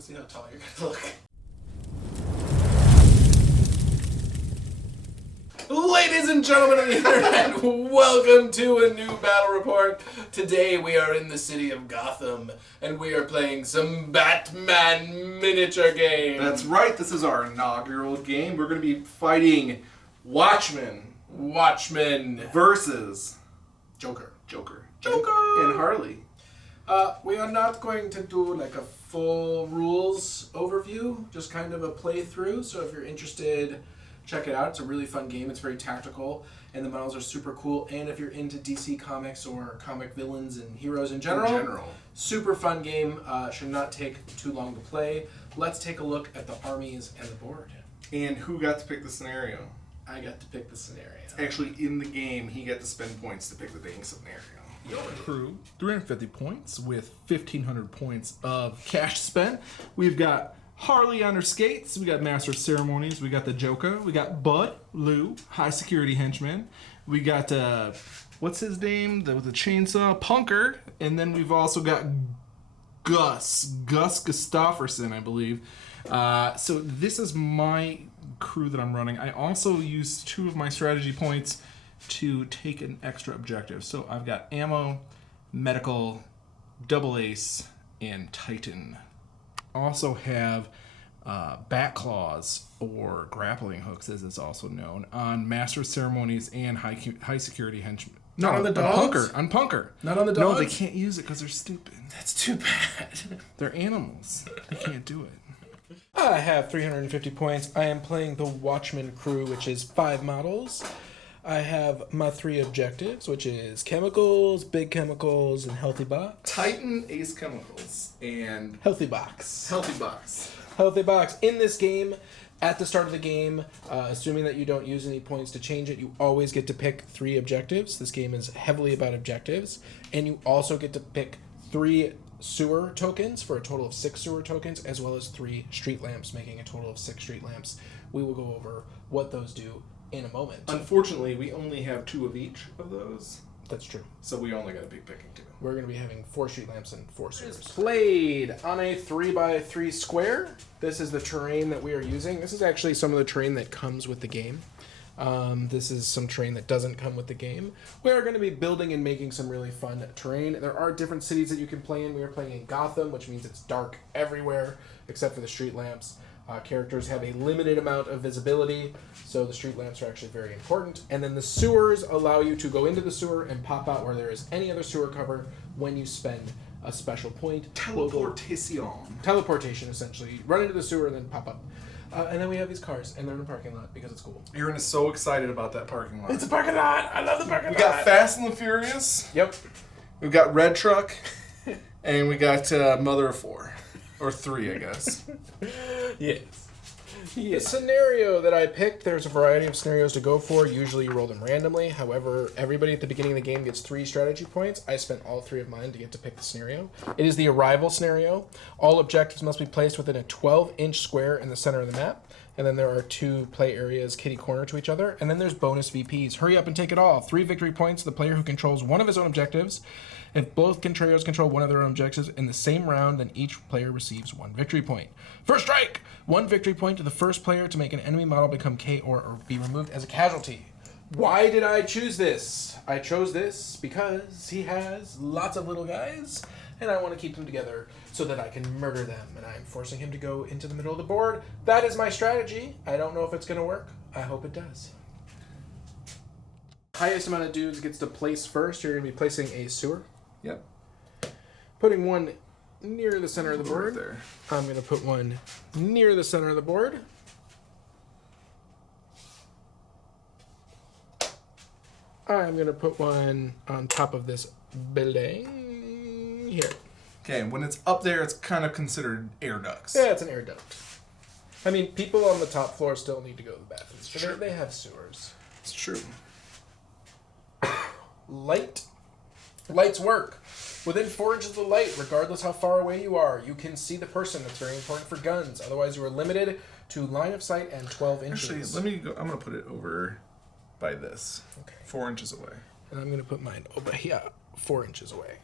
want to see how tall you're going to look. Ladies and gentlemen of the internet, welcome to a new battle report. Today we are in the city of Gotham, and we are playing some Batman miniature game. That's right, this is our inaugural game. We're going to be fighting Watchmen versus Joker. And Harley. We are not going to do like a full rules overview, just kind of a playthrough. So if you're interested, check it out. It's a really fun game. It's very tactical, and the models are super cool. And if you're into DC Comics or comic villains and heroes in general, super fun game. Should not take too long to play. Let's take a look at the armies and the board. And who got to pick the scenario? I got to pick the scenario. Actually, in the game, he got to spend points to pick the dang scenario. Your crew, 350 points with 1,500 points of cash spent. We've got Harley on her skates. We got Master of Ceremonies. We got the Joker. We got Bud, Lou, high security henchman. We got, what's his name? With the chainsaw, Punker. And then we've also got Gus Gustafsson, I believe. So this is my crew that I'm running. I also used 2 of my strategy points to take an extra objective. So I've got ammo, medical, double ace, and titan. Also have bat claws or grappling hooks, as it's also known, on master of ceremonies and high security henchmen. Not on the dogs? On Punker. Not on the dogs? No, they can't use it because they're stupid. That's too bad. They're animals. They can't do it. I have 350 points. I am playing the Watchmen crew, which is 5 models. I have my 3 objectives, which is chemicals, big chemicals, and healthy box. Titan, Ace Chemicals, and Healthy box. Healthy Box. Healthy box. In this game, at the start of the game, assuming that you don't use any points to change it, you always get to pick 3 objectives. This game is heavily about objectives. And you also get to pick 3 sewer tokens for a total of 6 sewer tokens, as well as 3 street lamps, making a total of 6 street lamps. We will go over what those do in a moment. Unfortunately, we only have 2 of each of those, That's true. so we only got to be picking 2. We're going to be having 4 street lamps and 4 sewers. Played on a 3x3 square. This is the terrain that we are using. This is actually some of the terrain that comes with the game. This is some terrain that doesn't come with the game. We are going to be building and making some really fun terrain. There are different cities that you can play in. We are playing in Gotham, which means it's dark everywhere except for the street lamps. Characters have a limited amount of visibility, so the street lamps are actually very important. And then the sewers allow you to go into the sewer and pop out where there is any other sewer cover when you spend a special point. Teleportation, essentially. Run into the sewer and then pop up. And then we have these cars, and they're in a parking lot because it's cool. Aaron is so excited about that parking lot. It's a parking lot! I love the parking lot! We got Fast and the Furious. Yep. We've got Red Truck. And we got Mother of 4. Or 3, I guess. Yes. The scenario that I picked, there's a variety of scenarios to go for. Usually you roll them randomly. However, everybody at the beginning of the game gets 3 strategy points. I spent all 3 of mine to get to pick the scenario. It is the arrival scenario. All objectives must be placed within a 12-inch square in the center of the map. And then there are 2 play areas kitty corner to each other. And then there's bonus VPs. Hurry up and take it all. 3 victory points to the player who controls one of his own objectives. If both contrarios control one of their own objectives in the same round, then each player receives 1 victory point. First strike! 1 victory point to the first player to make an enemy model become KO or be removed as a casualty. Why did I choose this? I chose this because he has lots of little guys, and I want to keep them together so that I can murder them, and I'm forcing him to go into the middle of the board. That is my strategy. I don't know if it's going to work. I hope it does. Highest amount of dudes gets to place first. You're going to be placing a sewer. Yep. Putting 1 near the center of the board. Right there. I'm going to put 1 near the center of the board. I'm going to put 1 on top of this building here. Okay, and when it's up there, it's kind of considered air ducts. Yeah, it's an air duct. I mean, people on the top floor still need to go to the bathroom. So Sure. they have sewers. It's true. Lights work. Within 4 inches of the light, regardless how far away you are, you can see the person. That's very important for guns. Otherwise, you are limited to line of sight and 12 inches. Actually, let me go. I'm going to put it over by this. Okay. 4 inches away. And I'm going to put mine over here, 4 inches away.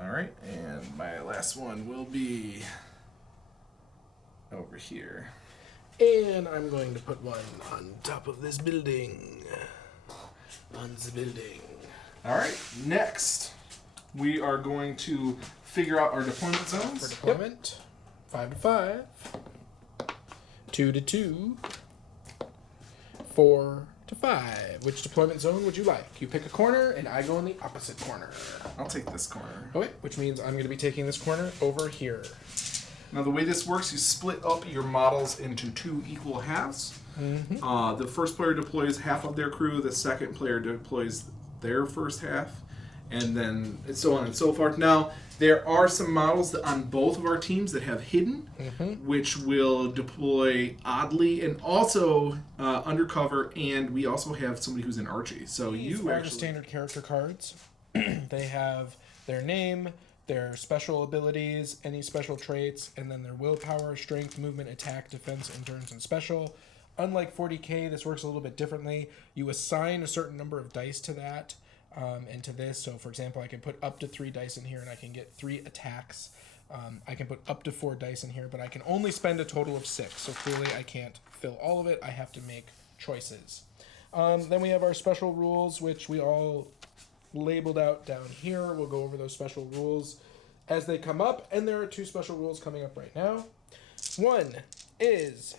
All right, and my last one will be over here. And I'm going to put one on top of this building. On the building. All right. Next, we are going to figure out our deployment For zones. deployment, 5 to 5, 2 to 2, 4 to 5. Which deployment zone would you like? You pick a corner, and I go in the opposite corner. I'll take this corner. Okay, which means I'm going to be taking this corner over here. Now, the way this works, you split up your models into 2 equal halves. Mm-hmm. The first player deploys half of their crew. The second player deploys their first half. And then so on and so forth. Now, there are some models that on both of our teams that have hidden, which will deploy oddly and also undercover. And we also have somebody who's in Archie. So These you are actually... the standard character cards. They have their name, their special abilities, any special traits, and then their willpower, strength, movement, attack, defense, endurance, and special. Unlike 40k, this works a little bit differently. You assign a certain number of dice to that and to this. So, for example, I can put up to 3 dice in here, and I can get 3 attacks. I can put up to 4 dice in here, but I can only spend a total of 6. So clearly, I can't fill all of it. I have to make choices. Then we have our special rules, which we all labeled out down here. We'll go over those special rules as they come up, and there are 2 special rules coming up right now. One is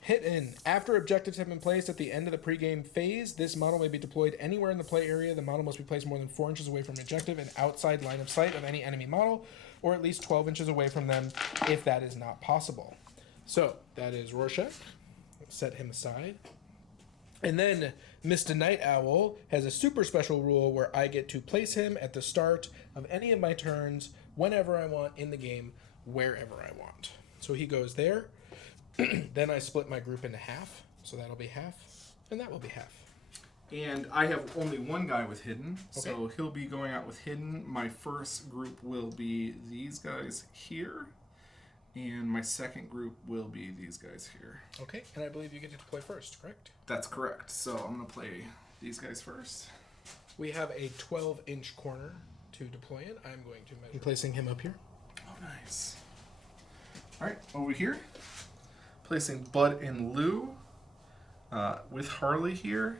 hidden. After objectives have been placed at the end of the pregame phase, this model may be deployed anywhere in the play area. The model must be placed more than 4 inches away from objective and outside line of sight of any enemy model, or at least 12 inches away from them if that is not possible. So that is Rorschach. Set him aside. And then Mr. Night Owl has a super special rule where I get to place him at the start of any of my turns whenever I want in the game, wherever I want. So he goes there. Then I split my group into half. So that'll be half, and that will be half. And I have only one guy with hidden, Okay. so he'll be going out with hidden. My first group will be these guys here, and my second group will be these guys here. Okay, and I believe you get to play first, correct? That's correct. So I'm going to play these guys first. We have a 12-inch corner to deploy in. I'm going to measure. I'm placing him up here. Oh, nice. All right, over here, placing Bud and Lou with Harley here.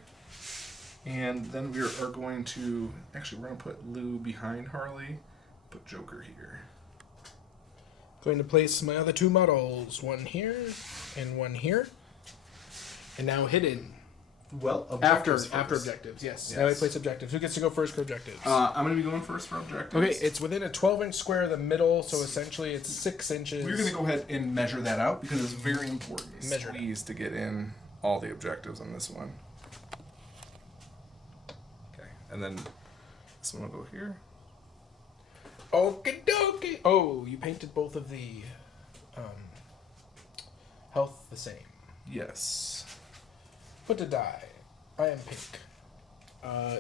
And then we are going to, actually, we're going to put Lou behind Harley, put Joker here. Going to place my other 2 models, one here and one here. And now hidden. Well, After objectives, yes. Now I place objectives. Who gets to go first for objectives? I'm going to be going first for objectives. Okay, it's within a 12-inch square of the middle, so essentially it's 6 inches. We're going to go ahead and measure that out because it's very important. Measure it. Squeeze to get in all the objectives on this one. Okay, and then this one will go here. Okie dokie. Oh, you painted both of the health the same. Yes. Put a die. I am pink.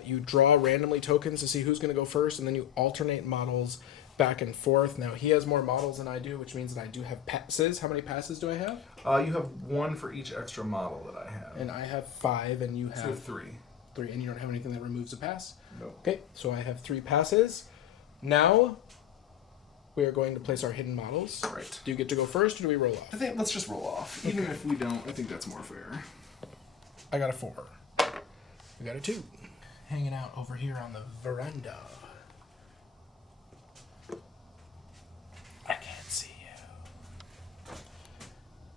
You draw randomly tokens to see who's going to go first, and then you alternate models back and forth. Now, he has more models than I do, which means that I do have passes. How many passes do I have? You have 1 for each extra model that I have. And I have 5, and you So you have have 3. 3, and you don't have anything that removes a pass? No. Okay, so I have 3 passes. Now, we are going to place our hidden models. Right. Do you get to go first, or do we roll off? I think let's just roll off. Even if we don't, I think that's more fair. I got a 4. We got a 2. Hanging out over here on the veranda. I can't see you.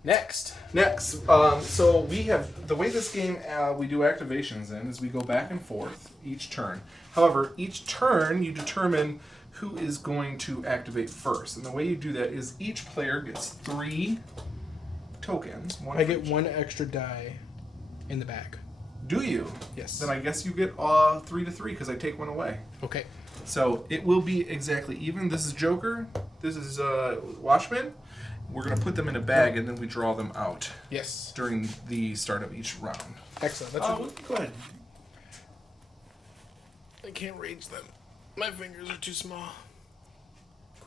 Next. Next, so we have, the way this game we do activations in is we go back and forth each turn. However, each turn you determine who is going to activate first. And the way you do that is each player gets 3 tokens. I get 1 extra die in the bag. Do you? Yes. Then I guess you get 3 to 3 because I take 1 away. Okay. So it will be exactly even. This is Joker. This is Watchmen. We're going to put them in a bag and then we draw them out Yes. during the start of each round. Excellent. Go ahead. I can't reach them. My fingers are too small.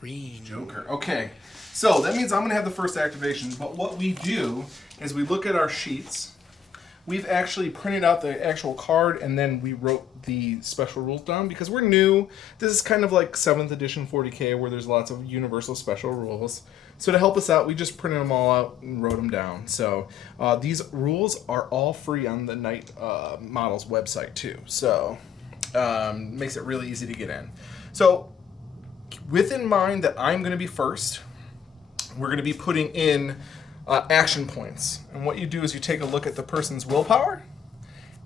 Green. Joker. Okay. So that means I'm going to have the first activation. But what we do is we look at our sheets. we've actually printed out the actual card and then we wrote the special rules down because we're new. This is kind of like 7th edition 40K where there's lots of universal special rules. So to help us out, we just printed them all out and wrote them down. So these rules are all free on the Knight Models website too. So makes it really easy to get in. So with in mind that I'm going to be first, we're going to be putting in action points. And what you do is you take a look at the person's willpower.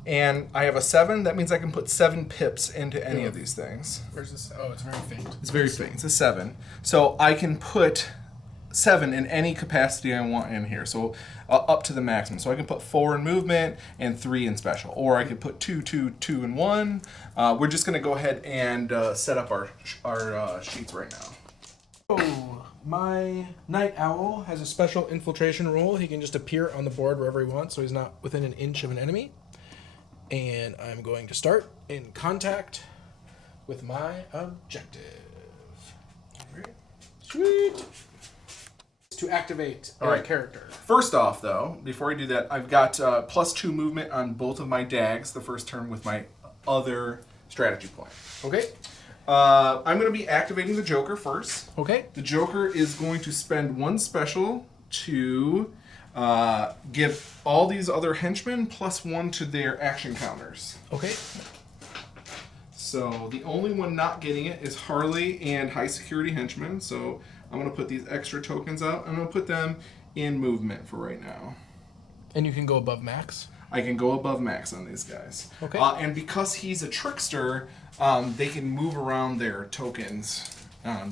And I have a 7. That means I can put 7 pips into any of these things. Where's this? Oh, it's very faint. It's very faint. It's a 7. So I can put 7 in any capacity I want in here. So up to the maximum. So I can put 4 in movement and 3 in special. Or I could put 2, 2, 2, and 1. We're just going to go ahead and set up our sheets right now. Oh, my Night Owl has a special infiltration rule. He can just appear on the board wherever he wants, so he's not within an inch of an enemy. And I'm going to start in contact with my objective. Alright. Sweet. To activate a character. First off, though, before I do that, I've got +2 movement on both of my dags the first turn with my other strategy point. Okay. I'm going to be activating the Joker first. Okay. The Joker is going to spend 1 special to give all these other henchmen +1 to their action counters. Okay. So the only one not getting it is Harley and high security henchmen. So I'm going to put these extra tokens out. I'm going to put them in movement for right now. And you can go above max? I can go above max on these guys. Okay. And because he's a trickster, they can move around their tokens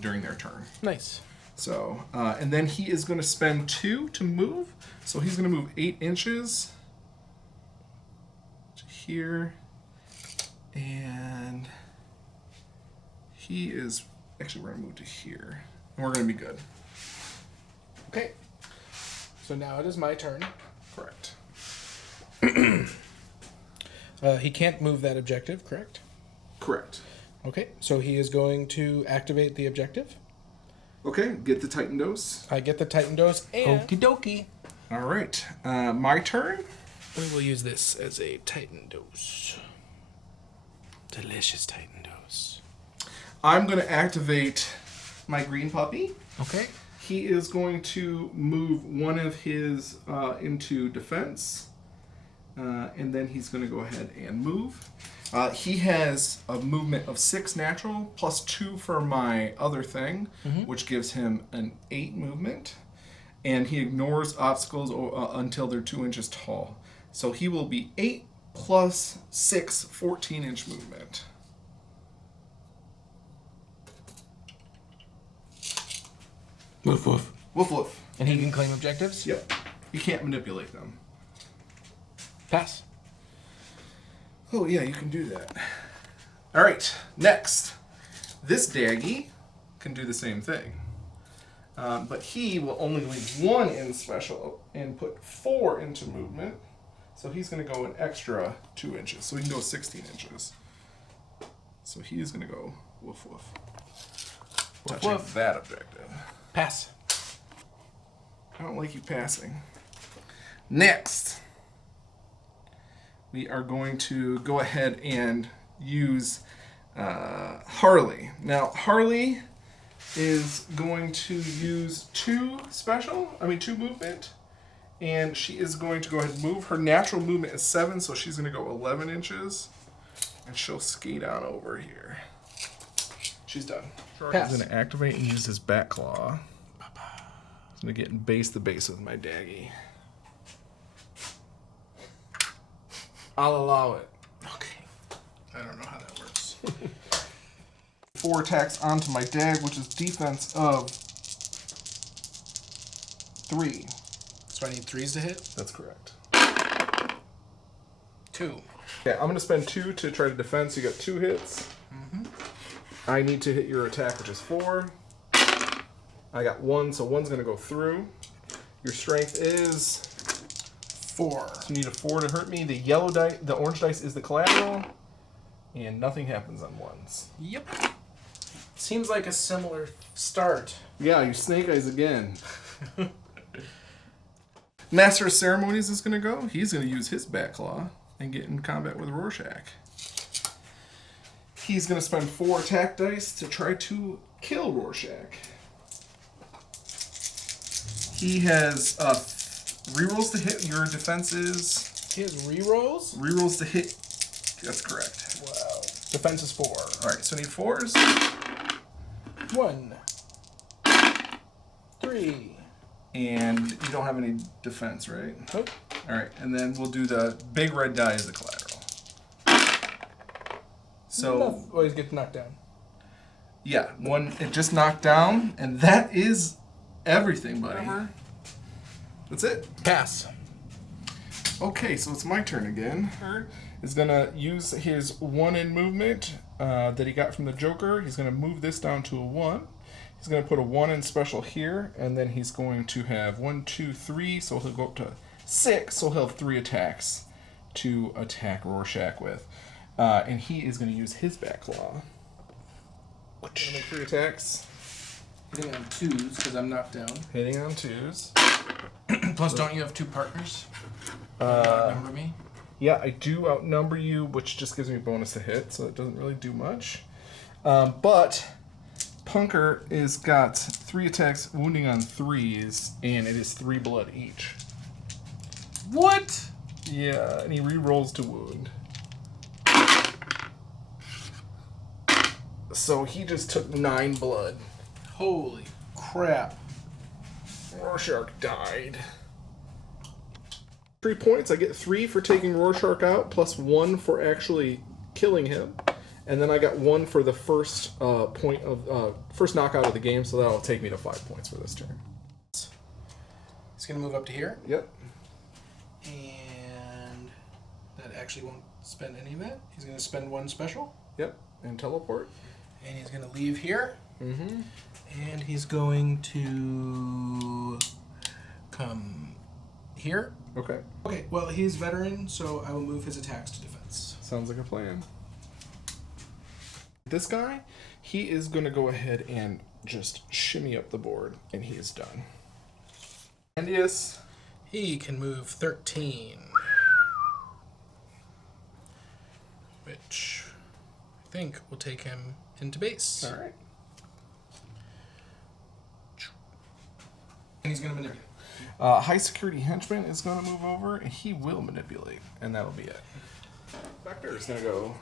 during their turn. Nice. So, and then he is going to spend 2 to move. So he's going to move 8 inches to here. And he is, actually we're going to move to here. And we're going to be good. Okay. So now it is my turn. Correct. He can't move that objective, correct? Correct. Okay, so he is going to activate the objective. Okay, get the Titan dose. I get the Titan dose and... Okie dokie. All right, my turn. we will use this as a Titan dose. Delicious Titan dose. I'm going to activate my green puppy. Okay. He is going to move 1 of his into defense. And then he's going to go ahead and move. He has a movement of 6 natural, +2 for my other thing, which gives him an 8 movement. And he ignores obstacles until they're 2 inches tall. So he will be 8 + 6, 14-inch movement. Woof woof. Woof woof. And he can claim objectives? Yep. You can't manipulate them. Pass. Oh, yeah, you can do that. All right, next. This Daggy can do the same thing. But he will only leave 1 in special and put 4 into movement. So he's going to go an extra 2 inches. So he can go 16 inches. So he is going to go woof woof. Touching woof. that objective. Pass. I don't like you passing. Next, we are going to go ahead and use Harley. Now, Harley is going to use 2 movement, and she is going to go ahead and move. Her natural movement is 7, so she's going to go 11 inches, and she'll skate on over here. She's done. Pass. He's going to activate and use his back claw. He's going to get and base the base with my Daggy. I'll allow it. Okay. I don't know how that works. 4 attacks onto my dag, which is defense of 3. So I need 3s to hit? That's correct. 2. Yeah, I'm going to spend 2 to try to defend, so you got 2 hits. I need to hit your attack, which is 4. I got 1, so 1's going to go through. Your strength is 4. So you need a 4 to hurt me. The yellow dice, the orange dice is the collateral, and nothing happens on 1s. Yep. Seems like a similar start. Yeah, you snake eyes again. Master of Ceremonies is going to go. He's going to use his back claw and get in combat with Rorschach. He's going to spend 4 attack dice to try to kill Rorschach. He has rerolls to hit. Your defenses. He has rerolls? Rerolls to hit. That's correct. Wow. Defense is 4. Alright, so I need 4s. 1. 3. And you don't have any defense, right? Nope. Alright, and then we'll do the big red die as the collateral. So, Always gets knocked down. yeah, it just knocked down, and that is everything, buddy. That's it. Pass. Okay, so it's my turn again. Is gonna use his 1 in movement that he got from the Joker. He's gonna move this down to a 1. He's gonna put a 1 in special here, and then he's going to have 1, 2, 3, so he'll go up to 6, so he'll have 3 attacks to attack Rorschach with. And he is gonna use his back claw. Gonna make 3 attacks. Hitting on 2s because I'm knocked down. Hitting on 2s. Plus, don't you have 2 partners? Remember me? Yeah, I do outnumber you, which just gives me a bonus to hit, so it doesn't really do much. But Punker is got 3 attacks, wounding on 3s, and it is 3 blood each. What? Yeah, and he re-rolls to wound. So he just took 9 blood. Holy crap. Rorschach died. 3 points. I get 3 for taking Rorschach out, plus 1 for actually killing him. And then I got 1 for the first first knockout of the game, so that'll take me to 5 points for this turn. He's going to move up to here. Yep. And that actually won't spend any of that. He's going to spend 1 special. Yep. And teleport. And he's going to leave here. Mm-hmm. And he's going to come here. Okay. Okay, well, he's veteran, so I will move his attacks to defense. Sounds like a plan. This guy, he is going to go ahead and just shimmy up the board, and he is done. Andius. He can move 13. Which I think will take him into base. All right. And he's going to manipulate. High security henchman is going to move over, and he will manipulate, and that'll be it. Spectre is going to go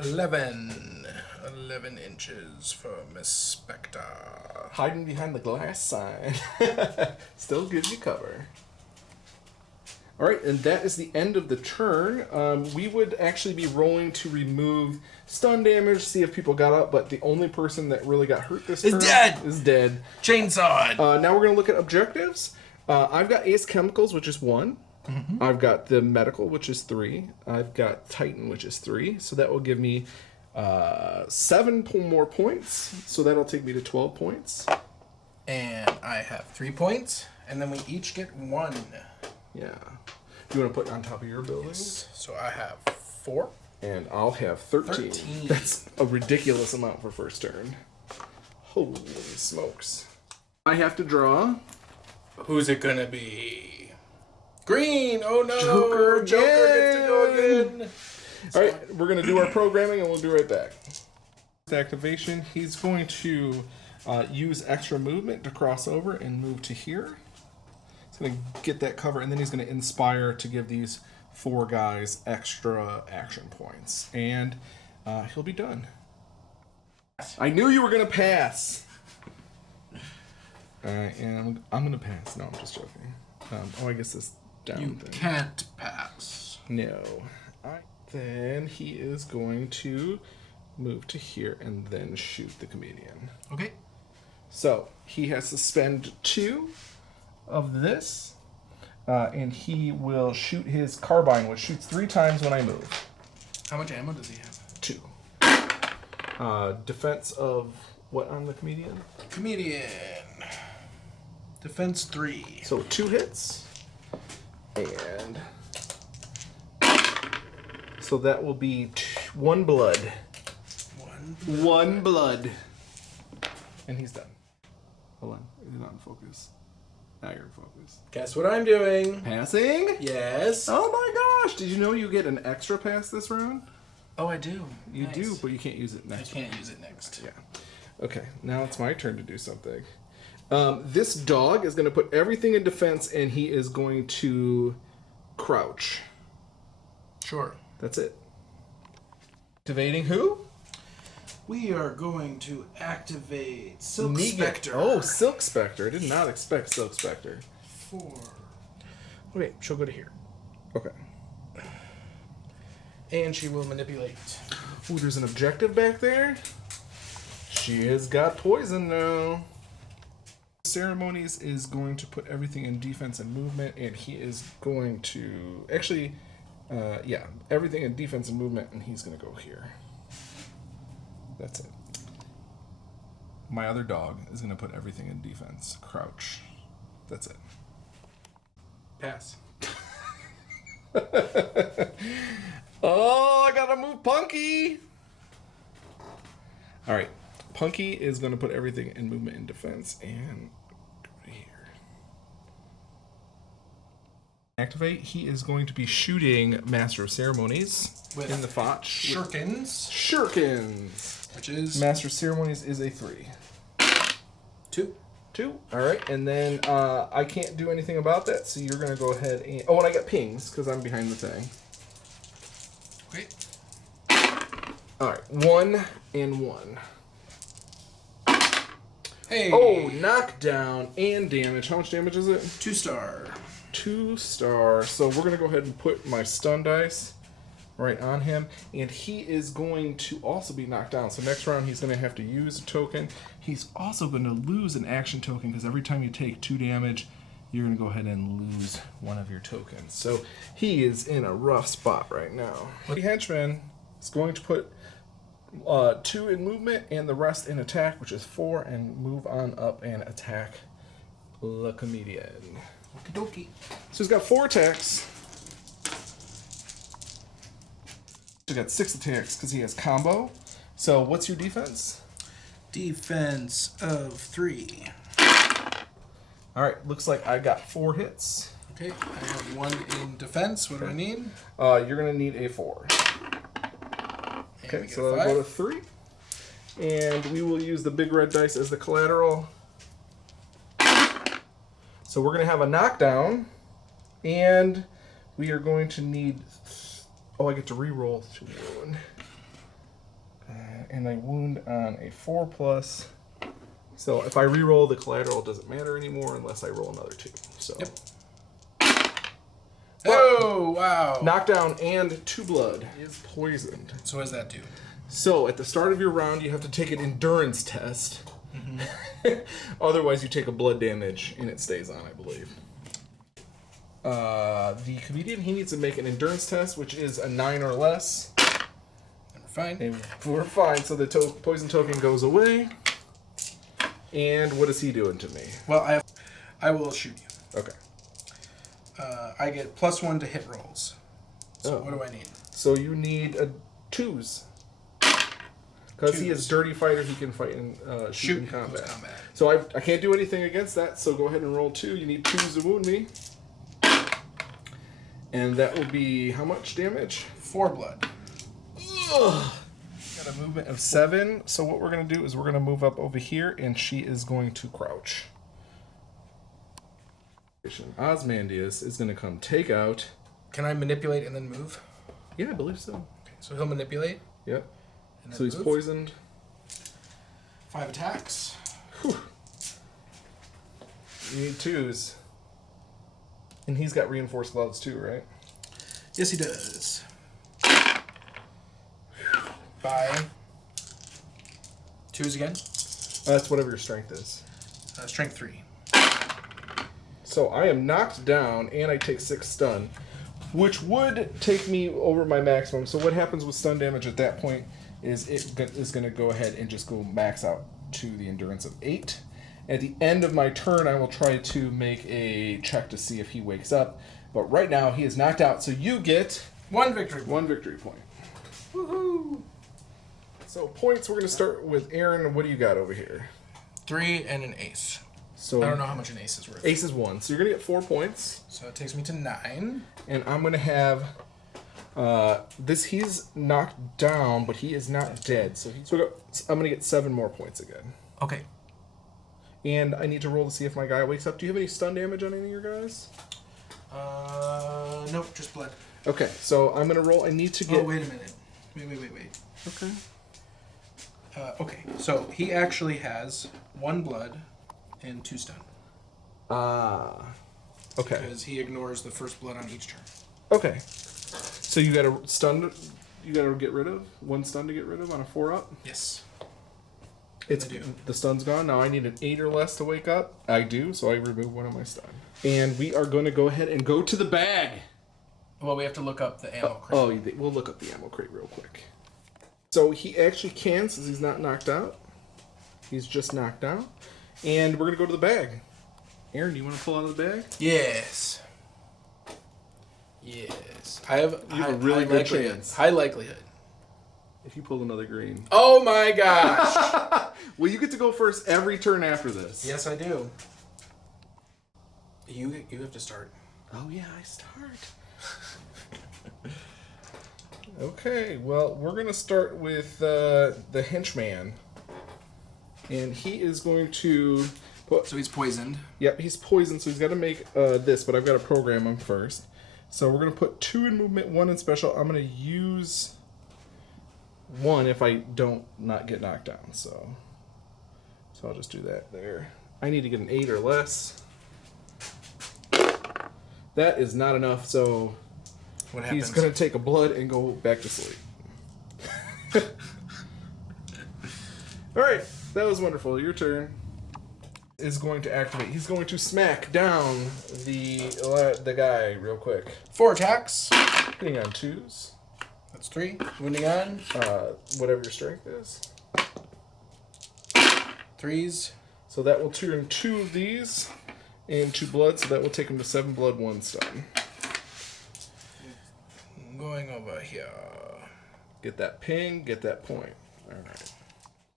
11 inches for Miss Spectre. hiding behind the glass sign. Still gives you cover. All right, and that is the end of the turn. We would actually be rolling to remove stun damage, see if people got up, but the only person that really got hurt this turn is dead. Chainsaw it. Now we're going to look at objectives. I've got Ace Chemicals, which is 1. Mm-hmm. I've got the Medical, which is 3. I've got Titan, which is 3. So that will give me 7 more points. So that'll take me to 12 points. And I have 3 points, and then we each get 1. Yeah. You want to put it on top of your buildings? So I have 4. And I'll have 13. That's a ridiculous amount for first turn. Holy smokes. I have to draw. Who's it gonna be? Green! Oh no! Joker Joker gets to go again! All right, we're going to do our programming and we'll be right back. Activation, he's going to use extra movement to cross over and move to here. He's going to get that cover, and then he's going to inspire to give these 4 guys extra action points. And he'll be done. I knew you were going to pass. And I'm going to pass. No, I'm just joking. I guess this down You thing. can't pass. No. Then he is going to move to here and then shoot the comedian. Okay. So he has to spend 2 of this, and he will shoot his carbine, which shoots 3 times when I move. How much ammo does he have? 2. Defense of what on the comedian? Comedian. Defense 3. So 2 hits, and so that will be 1 blood. 1 blood. And he's done. Hold on. Is it not in focus? Now you're focused. Guess what I'm doing? Passing? Yes. Oh my gosh! Did you know you get an extra pass this round? Oh, I do. You do, but you can't use it next. I can't use it next. Yeah. Okay, now it's my turn to do something. This dog is going to put everything in defense, and he is going to crouch. Sure. That's it. Activating who? We are going to activate Silk Negan. Spectre. Oh, Silk Spectre. I did not expect Silk Spectre. 4. Okay, she'll go to here. Okay. And she will manipulate. Ooh, there's an objective back there. She has got poison now. Ceremonies is going to put everything in defense and movement, and he is going to... Actually, everything in defense and movement, and he's going to go here. That's it. My other dog is going to put everything in defense. Crouch. That's it. Pass. Oh, I gotta move Punky! Alright. Punky is going to put everything in movement and defense, and go to here. Activate. He is going to be shooting Master of Ceremonies With in the Fotch. Shurkins. Shurkins! Which is Master of Ceremonies is a 3. 2. 2. Alright, and then I can't do anything about that, so you're going to go ahead and... Oh, and I get pings, because I'm behind the thing. Wait. Alright, 1 and 1. Hey. Oh, knockdown and damage. How much damage is it? 2-star. 2-star. So we're going to go ahead and put my stun dice right on him. And he is going to also be knocked down. So next round he's going to have to use a token. He's also going to lose an action token because every time you take 2 damage, you're going to go ahead and lose one of your tokens. So he is in a rough spot right now. The henchman is going to put 2 in movement and the rest in attack, which is 4, and move on up and attack the comedian. Okie dokie. So he's got 4 attacks. He's got 6 attacks because he has combo. So what's your defense? Defense of 3. Alright, looks like I got 4 hits. Okay, I have 1 in defense. What do I need? You're going to need a 4. And Okay, we get so a that'll go 5. to 3. And we will use the big red dice as the collateral. So we're going to have a knockdown. And we are going to need... Oh, I get to re-roll to wound. And I wound on a 4+. So if I re-roll, the collateral doesn't matter anymore unless I roll another 2. So. Yep. Oh, wow. Knockdown and 2 blood is poisoned. So what does that do? So at the start of your round, you have to take an endurance test. Mm-hmm. Otherwise, you take a blood damage and it stays on, I believe. The comedian, he needs to make an endurance test, which is a 9 or less. And we're fine. And we're fine. So the poison token goes away. And what is he doing to me? Well, I will shoot you. Okay. I get +1 to hit rolls. So Oh. what do I need? So you need a 2s. Because he is dirty fighter, he can fight and shoot in combat. So I can't do anything against that, so go ahead and roll 2. You need 2s to wound me. And that will be how much damage? 4 blood. Ugh. Got a movement of 7. So what we're going to do is we're going to move up over here, and she is going to crouch. Osmandius is going to come take out. Can I manipulate and then move? Yeah, I believe so. Okay, so he'll manipulate. Yep. And then So he's move. poisoned. 5 attacks. Whew. You need 2s. And he's got reinforced gloves too, right? Yes, he does. By 2s again. That's whatever your strength is. Strength 3. So I am knocked down, and I take 6 stun, which would take me over my maximum. So what happens with stun damage at that point is it is going to go ahead and just go max out to the endurance of 8. At the end of my turn, I will try to make a check to see if he wakes up. But right now, he is knocked out, so you get 1 victory. 1 victory point. Woohoo! So points, we're going to start with Aaron. What do you got over here? 3 and an ace. So I don't know how much an ace is worth. Ace is 1, so you're gonna get 4 points. So it takes me to 9. And I'm gonna have this. He's knocked down, but he is not dead. So I'm gonna get 7 more points again. Okay. And I need to roll to see if my guy wakes up. Do you have any stun damage on any of your guys? Nope, just blood. Okay, so I'm gonna roll. I need to get. Oh, wait a minute. Wait. Okay. Okay, so he actually has 1 blood and 2 stun. Okay. Because he ignores the first blood on each turn. Okay. So you got a stun. You got to get rid of 1 stun to get rid of on a 4-up. Yes. It's I do. the stun's gone. Now I need an 8 or less to wake up. I do, so I remove 1 of my stun. And we are going to go ahead and go to the bag. Well, we have to look up the ammo crate. Oh, we'll look up the ammo crate real quick. So he actually can, since he's not knocked out. He's just knocked out. And we're going to go to the bag. Aaron, do you want to pull out of the bag? Yes. I have a really good chance. High likelihood. If you pull another green. Oh my gosh. Well, you get to go first every turn after this. Yes, I do. You have to start. Oh, yeah, I start. Okay, well, we're going to start with the henchman. And he is going to... So he's poisoned. Yep, he's poisoned, so he's got to make this, but I've got to program him first. So we're going to put 2 in movement, 1 in special. I'm going to use 1 if I don't not get knocked down. So I'll just do that there. I need to get an 8 or less. That is not enough, so What happens? he's going to take a blood and go back to sleep. All right, that was wonderful. Your turn. Is going to activate. He's going to smack down the guy real quick. 4 attacks. Hitting on 2s. That's 3. Wounding on. Whatever your strength is. 3s. So that will turn 2 of these into blood, so that will take him to 7 blood, 1 stun. I'm going over here. Get that ping, get that point. Alright.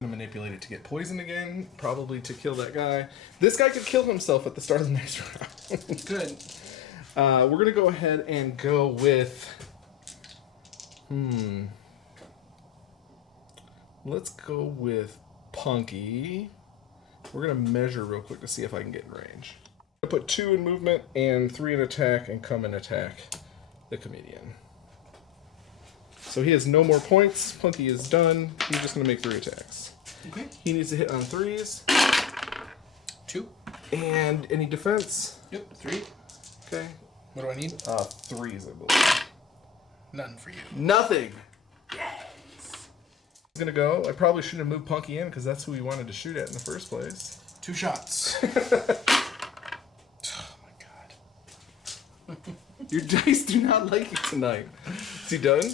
I'm going to manipulate it to get poisoned again, probably to kill that guy. This guy could kill himself at the start of the next round. Good. We're going to go ahead and go with... Let's go with Punky. We're going to measure real quick to see if I can get in range. I put 2 in movement and 3 in attack and come and attack the comedian. So he has no more points. Punky is done. He's just going to make 3 attacks. Okay. He needs to hit on 3s. 2. And any defense? Yep. 3. Okay. What do I need? 3s, I believe. None for you. Nothing! Yes! I'm going to go. I probably shouldn't have moved Punky in because that's who we wanted to shoot at in the first place. 2 shots. Oh my god. Your dice do not like you tonight. Is he done?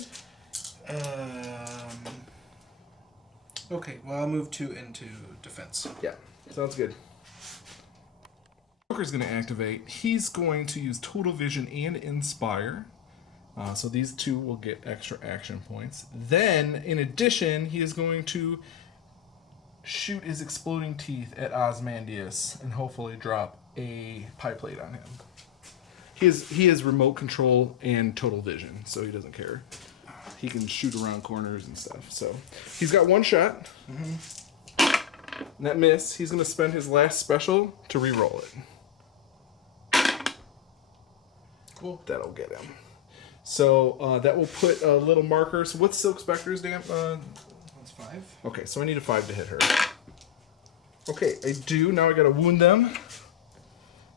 Okay, well, I'll move 2 into defense. Yeah, sounds good. Joker's going to activate. He's going to use Total Vision and Inspire. So these 2 will get extra action points. Then, in addition, he is going to shoot his exploding teeth at Ozymandias and hopefully drop a pie plate on him. He has remote control and total vision, so he doesn't care. He can shoot around corners and stuff. So he's got 1 shot. And that miss. He's going to spend his last special to re-roll it. Cool. That'll get him. So that will put a little marker. So what's Silk Spectre's That's 5. Okay, so I need a 5 to hit her. Okay, I do. Now I got to wound them.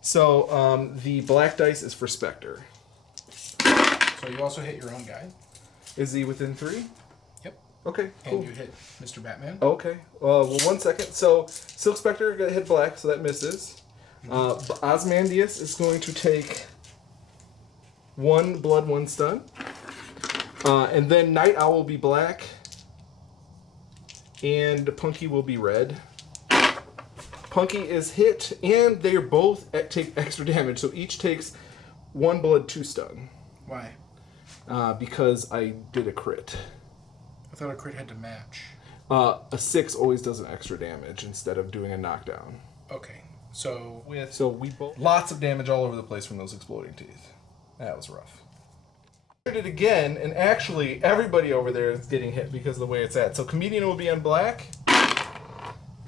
So the black dice is for Spectre. So you also hit your own guy. Is he within 3? Yep. Okay, cool. And you hit Mr. Batman. Okay. Well, 1 second. So Silk Spectre got hit black, so that misses. Ozymandias is going to take 1 blood, 1 stun. And then Night Owl will be black. And Punky will be red. Punky is hit, and they both take extra damage. So each takes 1 blood, 2 stun. Why? Because I did a crit. I thought a crit had to match. A 6 always does an extra damage instead of doing a knockdown. Okay. So with So we both lots of damage all over the place from those exploding teeth. That was rough. Did it again, and actually everybody over there is getting hit because of the way it's at. So Comedian will be on black.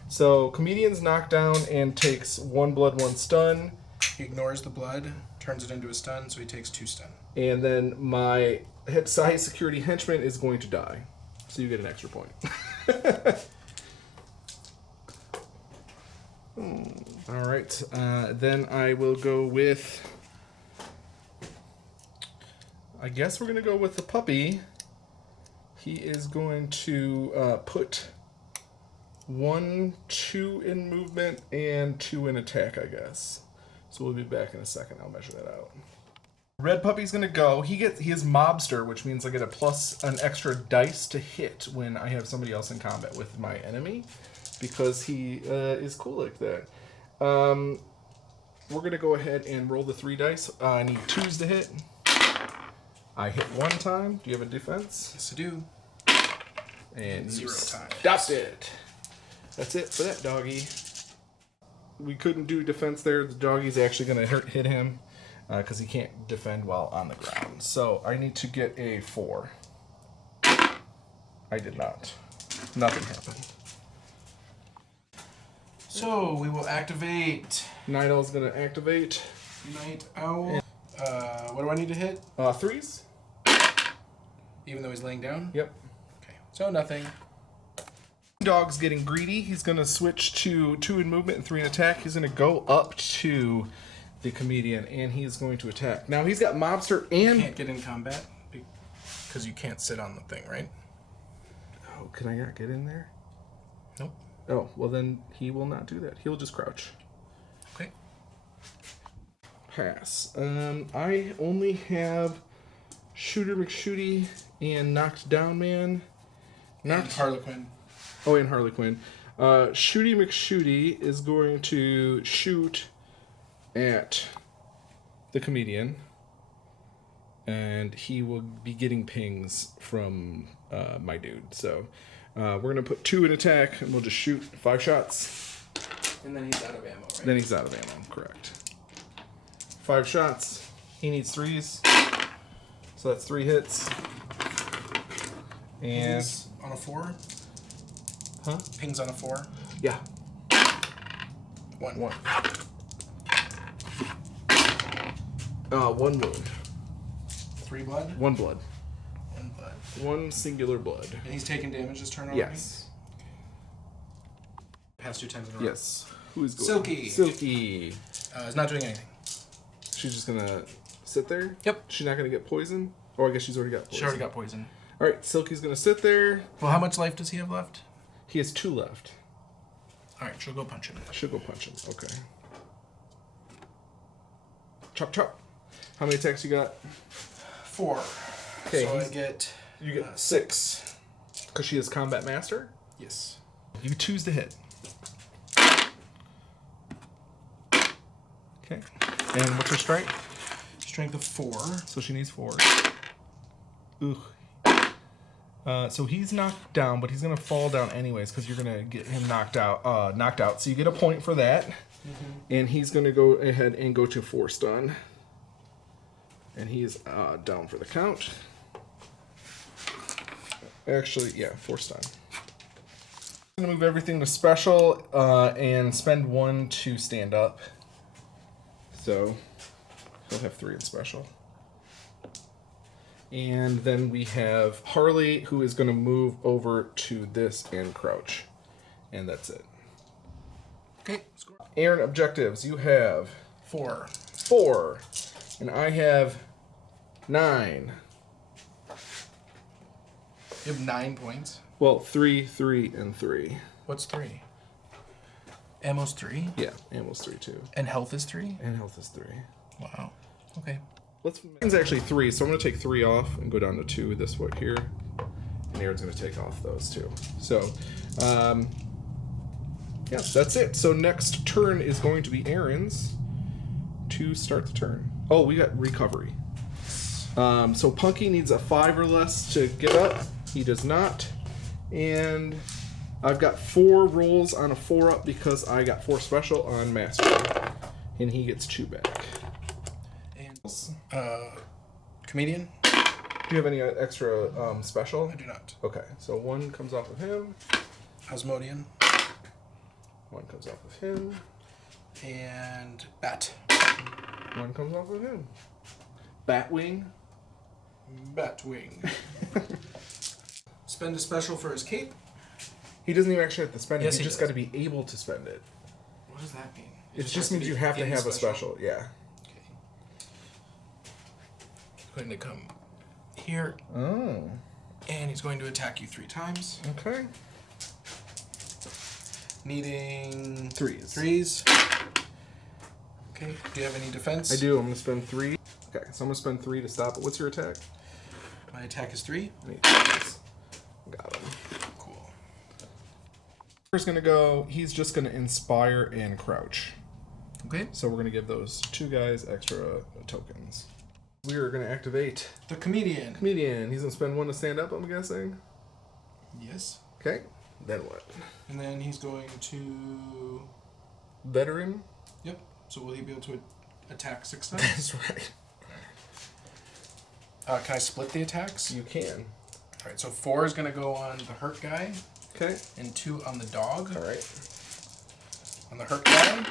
So Comedian's knocked down and takes 1 blood, 1 stun. he ignores the blood, turns it into a stun, so he takes 2 stun. And then my high security henchman is going to die. So you get an extra point. All right. Then I will go with... I guess we're going to go with the puppy. He is going to put 1, 2 in movement and 2 in attack, I guess. So we'll be back in a second. I'll measure that out. Red puppy's gonna go. He is mobster, which means I get an extra dice to hit when I have somebody else in combat with my enemy, because he is cool like that. We're gonna go ahead and roll the 3 dice. I need 2s to hit. I hit 1 time. Do you have a defense? Yes, I do. And 0 times. Stopped it. That's it for that doggy. We couldn't do defense there. The doggy's actually gonna hit him. Because he can't defend while on the ground. So I need to get a 4. I did not. Nothing happened. So we will activate Night Owl's going to activate. Night Owl. What do I need to hit? 3s. Even though he's laying down? Yep. Okay. So nothing. Dog's getting greedy. He's going to switch to 2 in movement and 3 in attack. He's going to go up to the Comedian, and he's going to attack. Now he's got mobster and... You can't get in combat because you can't sit on the thing, right? Oh, can I not get in there? Nope. Oh, well then he will not do that. He'll just crouch. Okay. Pass. I only have Shooter McShooty and Knocked Down Man. And Harley Quinn. Oh, and Harley Quinn. Shooty McShooty is going to shoot at the Comedian, and he will be getting pings from my dude. So we're gonna put 2 in attack, and we'll just shoot 5 shots. And then he's out of ammo, right? Then he's out of ammo. Correct. 5 shots. He needs 3s, so that's 3 hits. And Pings on a 4. huh? Pings on a 4. Yeah. 1. 1. 1 wound. 3 blood. 1 blood. 1 blood. 1 singular blood. And he's taking damage this turn already? Yes. Past 2 times in a row. Yes. Who is going? Silky. Silky. He's not doing anything. She's just gonna sit there? Yep. She's not gonna get poison? Oh, I guess she's already got poison. She already got poison. Alright, Silky's gonna sit there. Well, how much life does he have left? He has 2 left. Alright, she'll go punch him. She'll go punch him. Okay. Chop, chop. How many attacks you got? 4. Okay, So I get... You get 6. Because she is Combat Master? Yes. You choose to hit. Okay. And what's her strength? Strength of 4. So she needs 4. Ugh. So he's knocked down, but he's gonna fall down anyways because you're gonna get him knocked out. So you get a point for that, and he's gonna go ahead and go to 4 stun, and he's down for the count. Actually, yeah, 4 stun. I'm gonna move everything to special and spend 1 to stand up. So he'll have 3 in special. And then we have Harley, who is going to move over to this and crouch. And that's it. Okay. Score. Aaron, objectives. You have 4. 4. And I have 9. You have 9 points. Well, 3, 3, and 3. What's 3? Ammo's 3? Yeah, ammo's 3 too. And health is 3? And health is 3. Wow. Okay. It's actually 3, so I'm going to take 3 off and go down to 2 this way here. And Aaron's going to take off those 2. So, yeah, that's it. So next turn is going to be Aaron's to start the turn. Oh, we got recovery. So Punky needs a 5 or less to get up. He does not. And I've got 4 rolls on a 4-up because I got 4 special on Master. And he gets 2 back. And comedian? Do you have any extra special? I do not. Okay, so 1 comes off of him. Osmodian. 1 comes off of him. And bat. 1 comes off of him. Batwing. Batwing. Spend a special for his cape. He doesn't even actually have to spend it. Yes, He he just does. got to be able to spend it. What does that mean? It just means you have to have a special. Yeah. Okay. He's going to come here, Oh. and he's going to attack you 3 times. Okay. Needing 3s. 3s. Okay. Do you have any defense? I do. I'm going to spend 3. Okay, so I'm going to spend 3 to stop it. What's your attack? My attack is 3. I need 3s. Got him. Cool. He's going to go, he's just going to inspire and crouch. Okay. So we're going to give those 2 guys extra tokens. We are going to activate The comedian. Comedian. He's going to spend 1 to stand up, I'm guessing. Yes. Okay. Then what? And then he's going to... Veteran? Yep. So will he be able to attack 6 times? That's right. Can I split the attacks? You can. Alright, so 4 is going to go on the hurt guy, Okay. and 2 on the dog. All right. On the hurt guy.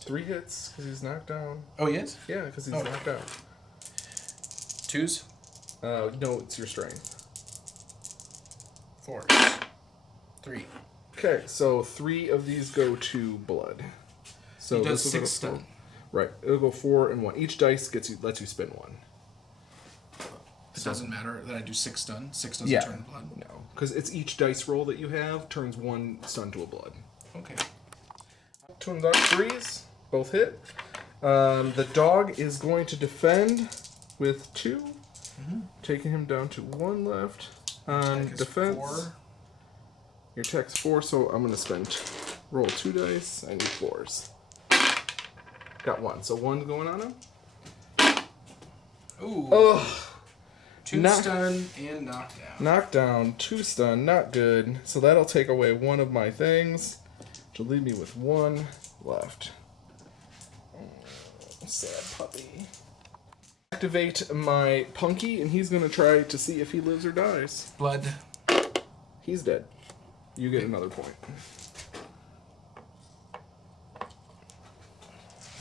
3 hits because he's knocked down. Oh, he is? Yeah, because he's Oh. knocked out. 2s. No, it's your strength. 4s. 3. Okay, so 3 of these go to blood. So He does this will go 6 to 4. stun. Right, it'll go 4 and 1. Each dice lets you spin 1. It doesn't matter that I do 6 stun. 6 doesn't turn blood. No, because it's each dice roll that you have turns 1 stun to a blood. Okay. 2 and dog 3s, both hit. The dog is going to defend with 2, taking him down to 1 left. On Attack is defense, 4. your attack's 4, so I'm going to spend roll 2 dice. I need 4s. Got 1, so 1's going on him. Ooh. Ugh. 2 knock- stun and knockdown. Knockdown, 2 stun, not good. So that'll take away 1 of my things, to leave me with 1 left. Oh, sad puppy. Activate my Punky, and he's gonna try to see if he lives or dies. Blood. He's dead. You get another point.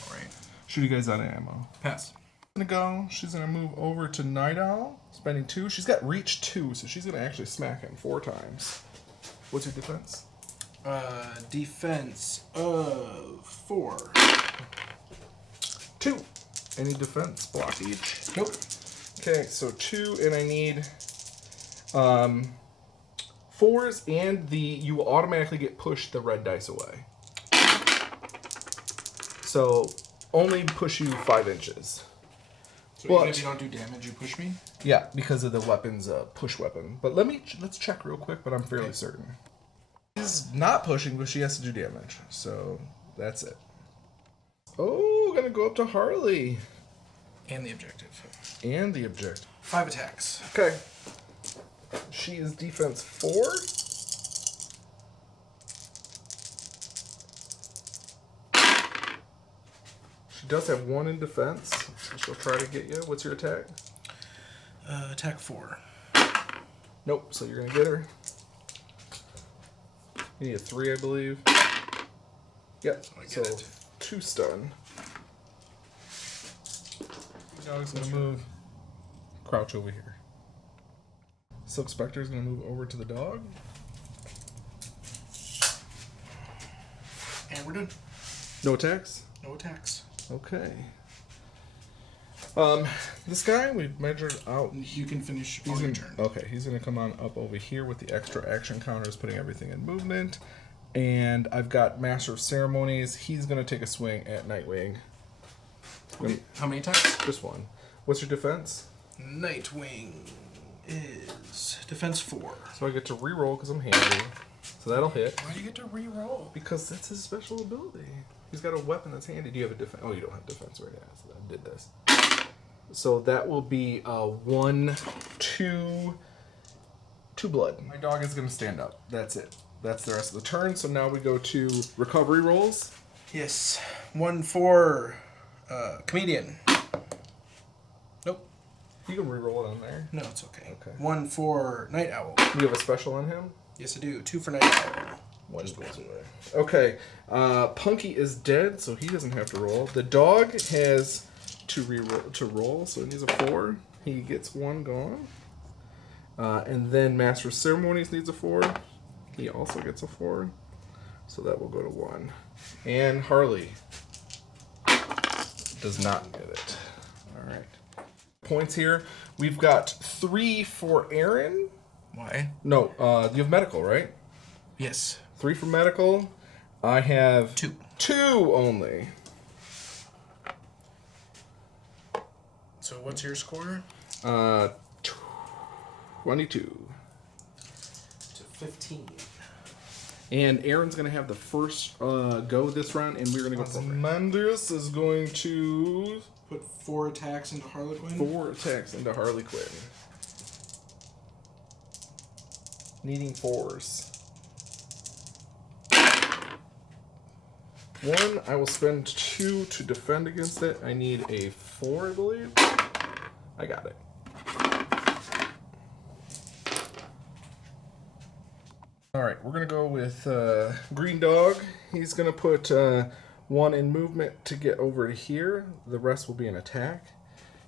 Alright. Shoot you guys out of ammo. Pass. Gonna go. She's gonna move over to Night Owl, spending 2. She's got reach 2, so she's gonna actually smack him 4 times. What's your defense? Defense of 4. 2. Any defense block each. Nope. Okay, so 2, and I need 4s, and you will automatically get pushed the red dice away. So only push you 5 inches. So But- even if you don't do damage, you push me? Yeah, because of the weapon's push weapon. But let's check real quick, but I'm fairly certain. She's not pushing, but she has to do damage. So that's it. Oh, gonna go up to Harley. And the objective. And the objective. 5 attacks. Okay. She is defense 4. She does have 1 in defense, so she'll try to get you. What's your attack? Attack 4. Nope, so you're gonna get her. You need a 3, I believe. Yep, I get so it. 2 stun. Dog's gonna move. Crouch over here. Silk Spectre's gonna move over to the dog. And we're done. No attacks? No attacks. Okay. This guy we measured out. You can finish He's on your gonna, turn. okay, he's gonna come on up over here with the extra action counters, putting everything in movement. And I've got Master of Ceremonies. He's gonna take a swing at Nightwing. Okay. How many attacks? Just 1. What's your defense? Nightwing is defense 4. So I get to reroll because I'm handy. So that'll hit. Why do you get to re-roll? Because that's his special ability. He's got a weapon that's handy. Do you have a defense? Oh, you don't have defense right now. So I did this. So that will be 1, 2 blood. My dog is going to stand up. That's it. That's the rest of the turn. So now we go to recovery rolls. Yes. 1 for comedian. Nope. You can re-roll it on there. No, it's okay. Okay. 1 for night owl. You have a special on him? Yes, I do. 2 for night owl. One goes away. Okay. Punky is dead, so he doesn't have to roll. The dog has to roll, so he needs a 4. He gets 1 gone. And then Master of Ceremonies needs a 4. He also gets a 4. So that will go to 1. And Harley does not get it. All right. Points here. We've got 3 for Aaron. Why? No, you have medical, right? Yes. 3 for medical. I have 2. 2 only. So what's your score? 22. To 15. And Aaron's going to have the first go this round, and we're going to go for Ozymandias is going to Put 4 attacks into Harley Quinn. 4 attacks into Harley Quinn. Needing 4s. 1, I will spend 2 to defend against it. I need a 4, I believe. I got it. Alright, we're going to go with Green Dog. He's going to put 1 in movement to get over to here. The rest will be an attack.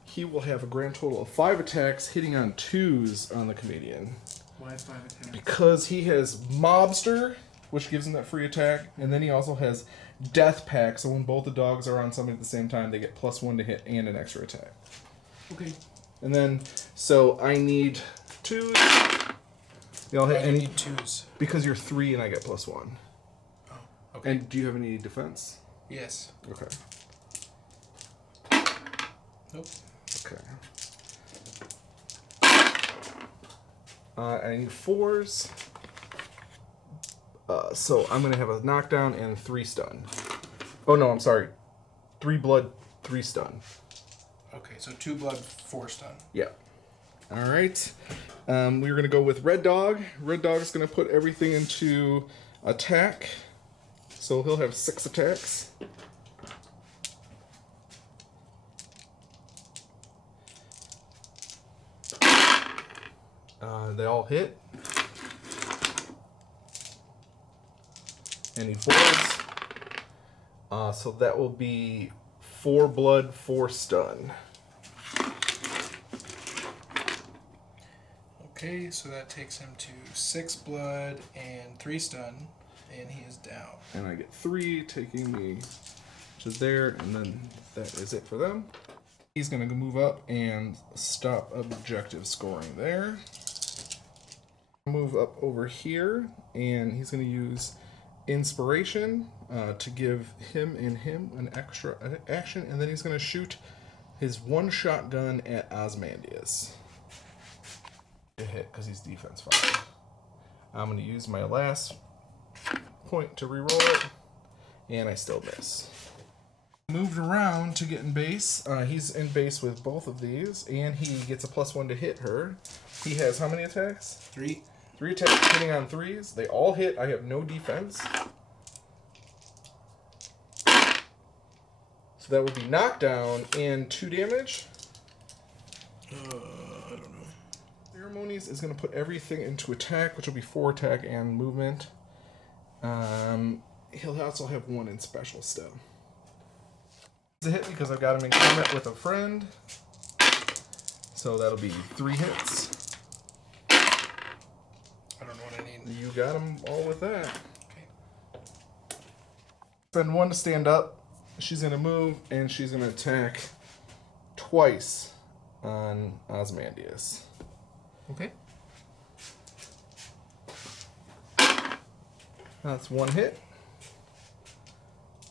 He will have a grand total of 5 attacks, hitting on 2s on the comedian. Why 5 attacks? Because he has Mobster, which gives him that free attack, and then he also has Death Pack, so when both the dogs are on somebody at the same time, they get +1 to hit and an extra attack. Okay. And then, so I need 2s. Y'all hit I any need 2s. because you're 3 and I get +1. Oh, okay. And do you have any defense? Yes. Okay. Nope. Okay. I need 4s. So I'm gonna have a knockdown and 3 stun. Oh no, I'm sorry. 3 blood, 3 stun. Okay, so 2 blood, 4 stun. Yeah. All right. We're gonna go with Red Dog. Red Dog is gonna put everything into attack, so he'll have 6 attacks. They all hit. And he fours. So that will be 4 blood, 4 stun. Okay, so that takes him to 6 blood and 3 stun, and he is down. And I get 3, taking me, which is there, and then that is it for them. He's going to move up and stop objective scoring there. Move up over here, and he's going to use Inspiration to give him an extra action, and then he's going to shoot his 1 shotgun at Ozymandias. A hit because he's defense 5. I'm going to use my last point to reroll it, and I still miss. Moved around to get in base. He's in base with both of these, and he gets a +1 to hit her. He has how many attacks? 3. 3 attacks hitting on 3s. They all hit. I have no defense. So that would be knockdown and 2 damage. I don't know. Ceremonies is going to put everything into attack, which will be 4 attack and movement. He'll also have 1 in special still. It's a hit because I've got him in combat with a friend. So that'll be 3 hits. I don't know what I need. You got them all with that. Okay. Spend 1 to stand up. She's going to move, and she's going to attack twice on Ozymandias. Okay. That's 1 hit.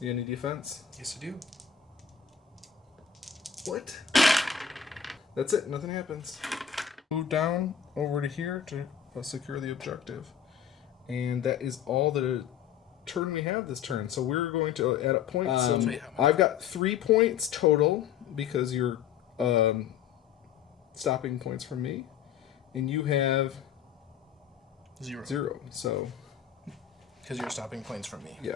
You any defense? Yes, I do. What? That's it. Nothing happens. Move down over to here to secure the objective. And that is all the turn we have this turn. So we're going to add up points. I've got 3 points total because you're stopping points from me. And you have 0. 0. So Because you're stopping points from me. Yeah.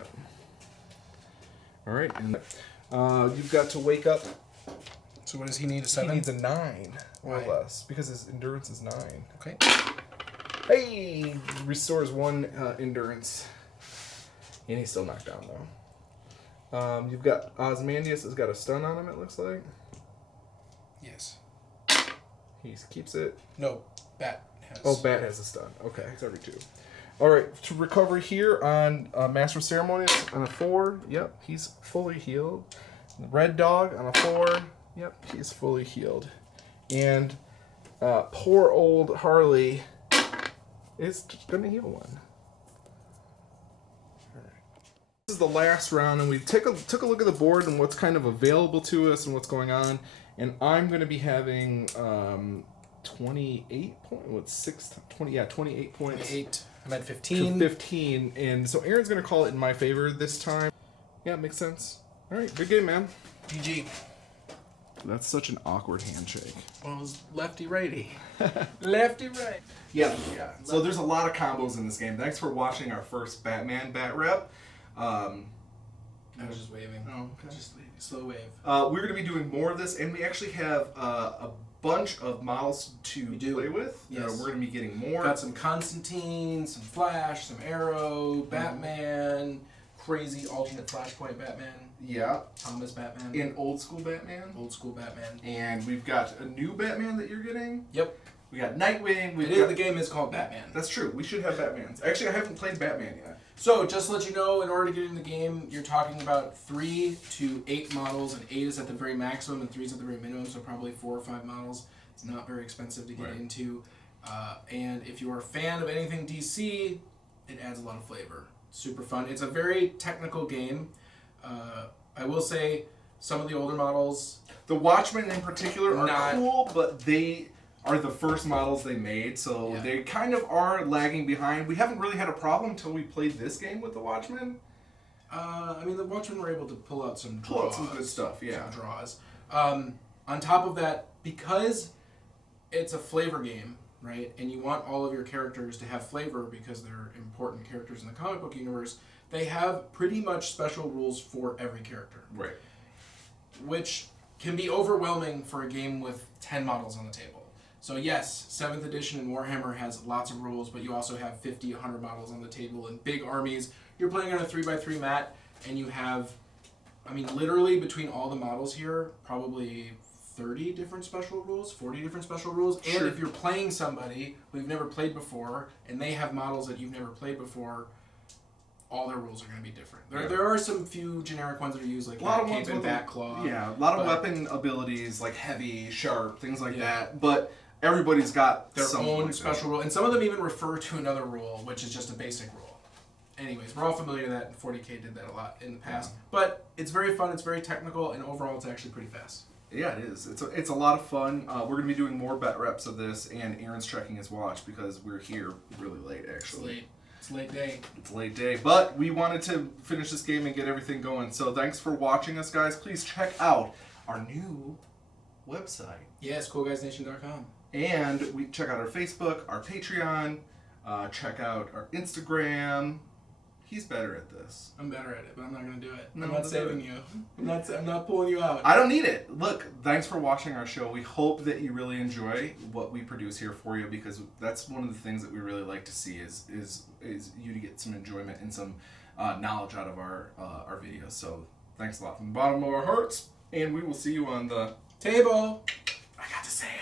All right, and you've got to wake up. So what does he need? A He 7? needs a 9 or Why? less because his endurance is 9. Okay. Hey, restores 1 endurance, and he's still knocked down though. You've got Osmandius has got a stun on him. It looks like Yes. he keeps it. No, Bat has. Oh, Bat has a stun. Okay, it's every 2. All right, to recover here on Master of Ceremonies on a 4. Yep, he's fully healed. Red Dog on a 4. Yep, he's fully healed. And poor old Harley is going to heal 1. All right. This is the last round, and we took a look at the board and what's kind of available to us and what's going on. And I'm going to be having 28 points. What's 6? 20? Yeah, 28 points. 28. I'm at To 15. 15, and so Aaron's gonna call it in my favor this time. Yeah, makes sense. All right, good game, man. GG. That's such an awkward handshake. Well, it was lefty righty. Lefty right. Yeah. So there's a lot of combos in this game. Thanks for watching our first Batman Batrep. I was just waving. Oh, okay. Just waving. Slow wave. We're gonna be doing more of this, and we actually have a bunch of models to play with. Yes. We're gonna be getting more. Got some Constantine, some Flash, some Arrow, Batman, crazy alternate Flashpoint Batman, Yeah. Thomas Batman, In old school Batman. old school Batman. And we've got a new Batman that you're getting. Yep. We got Nightwing. The game is called Batman. That's true. We should have Batmans. Actually, I haven't played Batman yet. So, just to let you know, in order to get in the game, you're talking about 3 to 8 models, and 8 is at the very maximum, and 3 is at the very minimum, so probably 4 or 5 models. It's not very expensive to get into. And if you are a fan of anything DC, it adds a lot of flavor. Super fun. It's a very technical game. I will say, some of the older models... The Watchmen in particular are Not- cool, but they are the first models they made, so Yeah. they kind of are lagging behind. We haven't really had a problem until we played this game with the Watchmen. I mean, the Watchmen were able to pull out some draws. Pull out some good stuff, yeah. Some draws. On top of that, because it's a flavor game, right, and you want all of your characters to have flavor because they're important characters in the comic book universe, they have pretty much special rules for every character. Right. Which can be overwhelming for a game with 10 models on the table. So yes, 7th edition in Warhammer has lots of rules, but you also have 50, 100 models on the table and big armies. You're playing on a 3x3 mat, and you have, I mean, literally between all the models here, probably 30 different special rules, 40 different special rules. And Sure. if you're playing somebody who you've never played before, and they have models that you've never played before, all their rules are going to be different. There are some few generic ones that are used, like A lot of Cape ones and with Bat Claw. Yeah, a lot of but- weapon abilities like heavy, sharp, things like Yeah. that. But everybody's got Their something own like special that. rule, and some of them even refer to another rule, which is just a basic rule. Anyways, we're all familiar with that, and 40K did that a lot in the past. But it's very fun, it's very technical, and overall it's actually pretty fast. Yeah, it is. It's a lot of fun. We're going to be doing more bet reps of this, and Aaron's checking his watch because we're here really late, It's actually. late. It's late day. It's a late day, but we wanted to finish this game and get everything going. So thanks for watching us, guys. Please check out our new website. Yes, coolguysnation.com. And we check out our Facebook, our Patreon, check out our Instagram. He's better at this. I'm better at it, but I'm not going to do it. No, I'm not do saving it. you. I'm not pulling you out. I don't need it. Look, thanks for watching our show. We hope that you really enjoy what we produce here for you, because that's one of the things that we really like to see is you to get some enjoyment and some knowledge out of our videos. So thanks a lot from the bottom of our hearts, and we will see you on the Table. I got to say it.